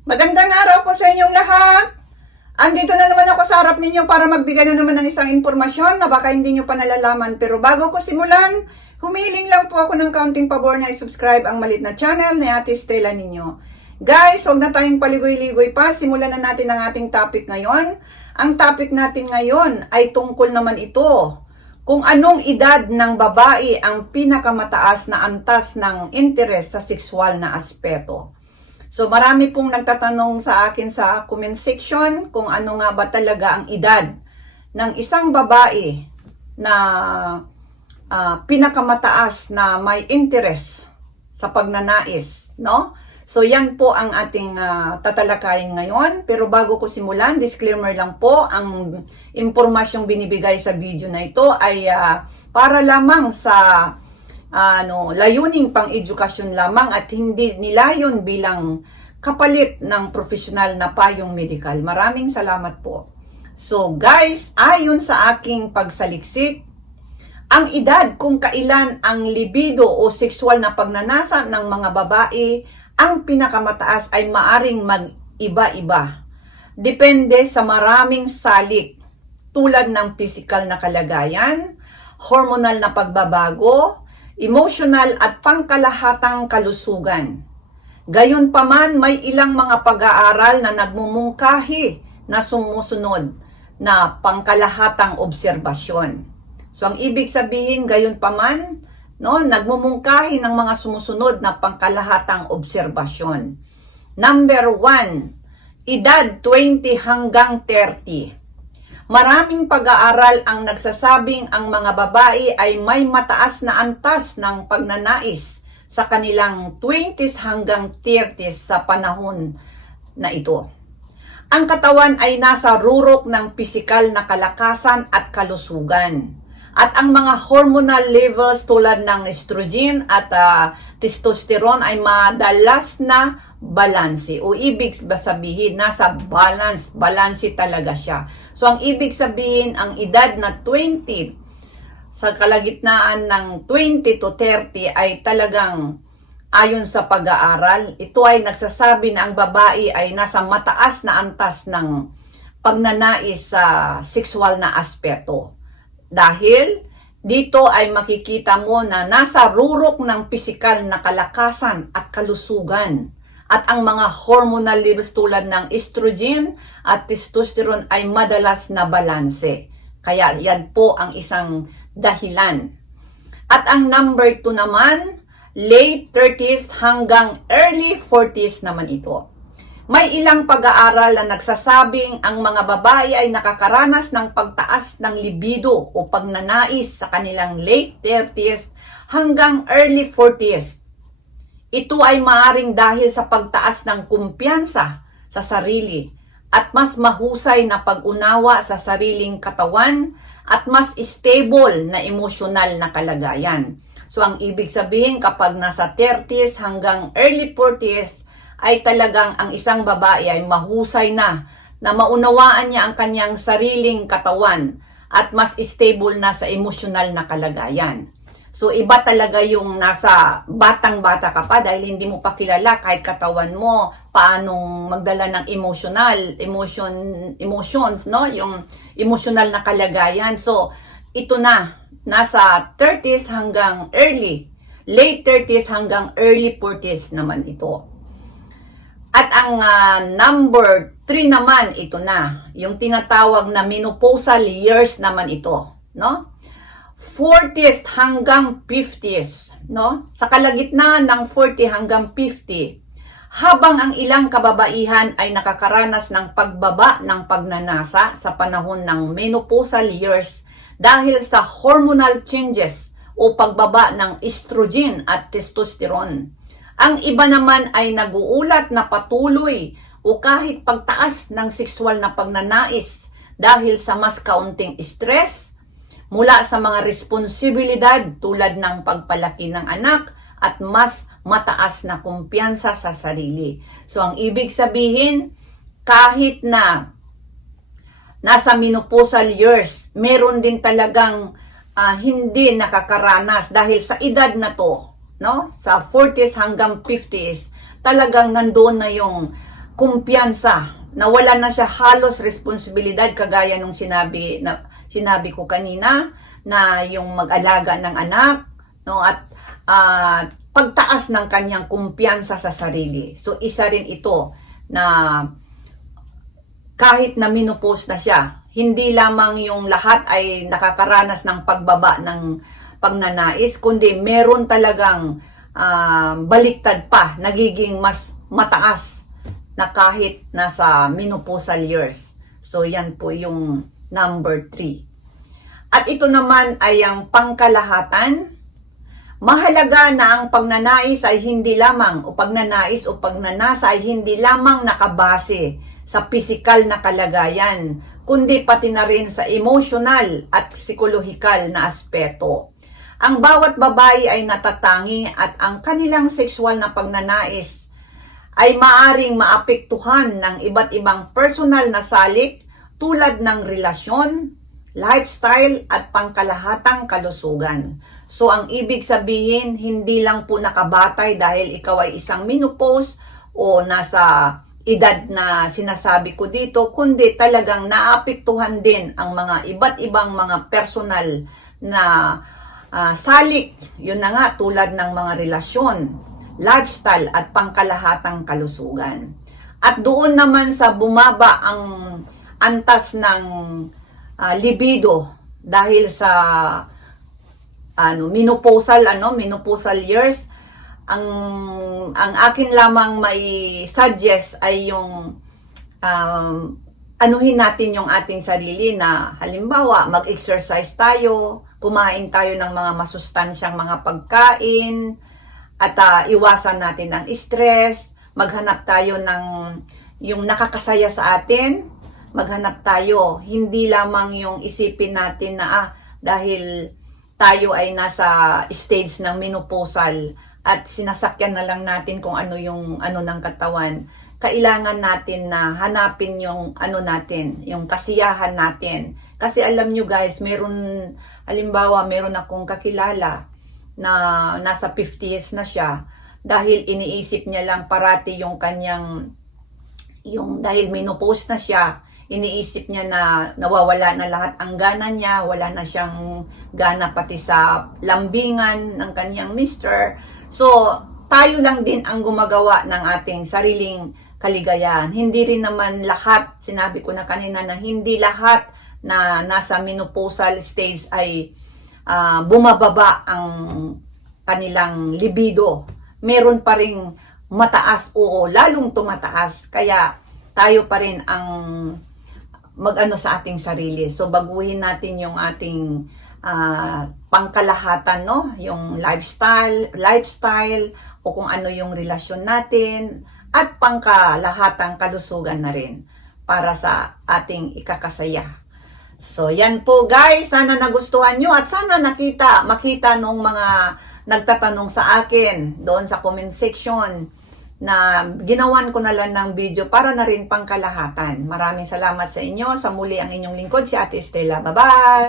Magandang araw po sa inyong lahat. Andito na naman ako sa harap ninyo para magbigay na naman ng isang impormasyon na baka hindi nyo pa nalalaman. Pero bago ko simulan, humiling lang po ako ng kaunting pabor na i-subscribe ang malit na channel ni Ate Stella ninyo. Guys, huwag na tayong paligoy-ligoy pa. Simulan na natin ang ating topic ngayon. Ang topic natin ngayon ay tungkol naman ito kung anong edad ng babae ang pinakamataas na antas ng interes sa sexual na aspeto. So marami pong nagtatanong sa akin sa comment section kung ano nga ba talaga ang edad ng isang babae na ah, pinakamataas na may interest sa pagnanais, no? So yan po ang ating ah, tatalakayin ngayon. Pero bago ko simulan, disclaimer lang po, ang impormasyong binibigay sa video na ito ay ah, para lamang sa ano, layuning pang edukasyon lamang at hindi nilayon bilang kapalit ng profesional na payong medikal. Maraming salamat po. So guys, ayon sa aking pagsaliksik, ang edad kung kailan ang libido o sexual na pagnanasa ng mga babae ang pinakamataas ay maaring mag-iba-iba. Depende sa maraming salik tulad ng physical na kalagayan, hormonal na pagbabago, emotional at pangkalahatang kalusugan. Gayunpaman, may ilang mga pag-aaral na nagmumungkahi na sumusunod na pangkalahatang obserbasyon. So ang ibig sabihin gayunpaman, no, nagmumungkahi ng mga sumusunod na pangkalahatang obserbasyon. Number one, edad 20 hanggang 30. Maraming pag-aaral ang nagsasabing ang mga babae ay may mataas na antas ng pagnanais sa kanilang 20s hanggang 30s sa panahon na ito. Ang katawan ay nasa rurok ng pisikal na kalakasan at kalusugan. At ang mga hormonal levels tulad ng estrogen at ah, testosterone ay madalas na balanse. O ibig sabihin, nasa balance, balanse talaga siya. So ang ibig sabihin, ang edad na 20 sa kalagitnaan ng 20 to 30 ay talagang ayon sa pag-aaral, ito ay nagsasabi na ang babae ay nasa mataas na antas ng pagnanais sa sexual na aspeto. Dahil dito ay makikita mo na nasa rurok ng pisikal na kalakasan at kalusugan at ang mga hormonal levels tulad ng estrogen at testosterone ay madalas na balanse. Kaya yan po ang isang dahilan. At ang number 2 naman, late 30s hanggang early 40s naman ito. May ilang pag-aaral na nagsasabing ang mga babae ay nakakaranas ng pagtaas ng libido o pagnanais sa kanilang late 30s hanggang early 40s. Ito ay maaring dahil sa pagtaas ng kumpiyansa sa sarili at mas mahusay na pag-unawa sa sariling katawan at mas stable na emosyonal na kalagayan. So ang ibig sabihin kapag nasa 30s hanggang early 40s ay talagang ang isang babae ay mahusay na na maunawaan niya ang kanyang sariling katawan at mas stable na sa emosyonal na kalagayan. So iba talaga yung nasa batang-bata ka pa dahil hindi mo pa kilala kahit katawan mo paanong magdala ng emotional, emotion emotions, no? Yung emotional na kalagayan. So ito na nasa 30s hanggang early, late 30s hanggang early 40s naman ito. At ang ah, number 3 naman ito na, yung tinatawag na menopausal years naman ito, no? 40s hanggang 50s, no? Sa kalagitnaan ng 40 hanggang 50, habang ang ilang kababaihan ay nakakaranas ng pagbaba ng pagnanasa sa panahon ng menopausal years dahil sa hormonal changes o pagbaba ng estrogen at testosterone. Ang iba naman ay naguulat na patuloy o kahit pagtaas ng sexual na pagnanais dahil sa mas kaunting stress mula sa mga responsibilidad tulad ng pagpalaki ng anak at mas mataas na kumpiyansa sa sarili. So ang ibig sabihin, kahit na nasa menopausal years, meron din talagang ah, hindi nakakaranas dahil sa edad na to, no? Sa 40s hanggang 50s, talagang nandoon na yung kumpiyansa na wala na siya halos responsibilidad kagaya nung sinabi na sinabi ko kanina na yung mag-alaga ng anak no at ah, pagtaas ng kanyang kumpiyansa sa sarili. So isa rin ito na kahit na minupos na siya, hindi lamang yung lahat ay nakakaranas ng pagbaba ng pagnanais, kundi meron talagang ah, baliktad pa, nagiging mas mataas na kahit nasa menopausal years. So yan po yung number 3. At ito naman ay ang pangkalahatan. Mahalaga na ang pagnanais ay hindi lamang o pagnanais o pagnanasa ay hindi lamang nakabase sa pisikal na kalagayan, kundi pati na rin sa emotional at psikolohikal na aspeto. Ang bawat babae ay natatangi at ang kanilang sexual na pagnanais ay maaring maapektuhan ng iba't ibang personal na salik tulad ng relasyon, lifestyle at pangkalahatang kalusugan. So ang ibig sabihin, hindi lang po nakabatay dahil ikaw ay isang menopause o nasa edad na sinasabi ko dito, kundi talagang naapektuhan din ang mga iba't ibang mga personal na ah, salik. Yun na nga, tulad ng mga relasyon, lifestyle at pangkalahatang kalusugan. At doon naman sa bumaba ang antas ng ah, libido dahil sa ano menopausal ano menopausal years ang ang akin lamang may suggest ay yung um, anuhin natin yung ating sarili na halimbawa mag-exercise tayo, kumain tayo ng mga masustansyang mga pagkain at ah, iwasan natin ang stress, maghanap tayo ng yung nakakasaya sa atin, maghanap tayo hindi lamang yung isipin natin na ah dahil tayo ay nasa stage ng menopausal at sinasakyan na lang natin kung ano yung ano ng katawan. Kailangan natin na hanapin yung ano natin, yung kasiyahan natin. Kasi alam nyo guys, meron, halimbawa, meron akong kakilala na nasa 50 years na siya dahil iniisip niya lang parati yung kanyang yung dahil menopause na siya, iniisip niya na nawawala na lahat ang gana niya, wala na siyang gana pati sa lambingan ng kanyang mister. So, tayo lang din ang gumagawa ng ating sariling kaligayahan. Hindi rin naman lahat, sinabi ko na kanina na hindi lahat na nasa menopausal stage ay ah, bumababa ang kanilang libido. Meron pa ring mataas oo, lalong tumataas. Kaya tayo pa rin ang mag-ano sa ating sarili. So baguhin natin yung ating ah, pangkalahatan, no? Yung lifestyle, lifestyle o kung ano yung relasyon natin at pangkalahatang kalusugan na rin para sa ating ikakasaya. So, yan po guys. Sana nagustuhan nyo at sana nakita, makita nung mga nagtatanong sa akin doon sa comment section na ginawan ko na lang ng video para na rin pangkalahatan. Maraming salamat sa inyo. Sa muli ang inyong lingkod, si Ate Estela. Bye-bye!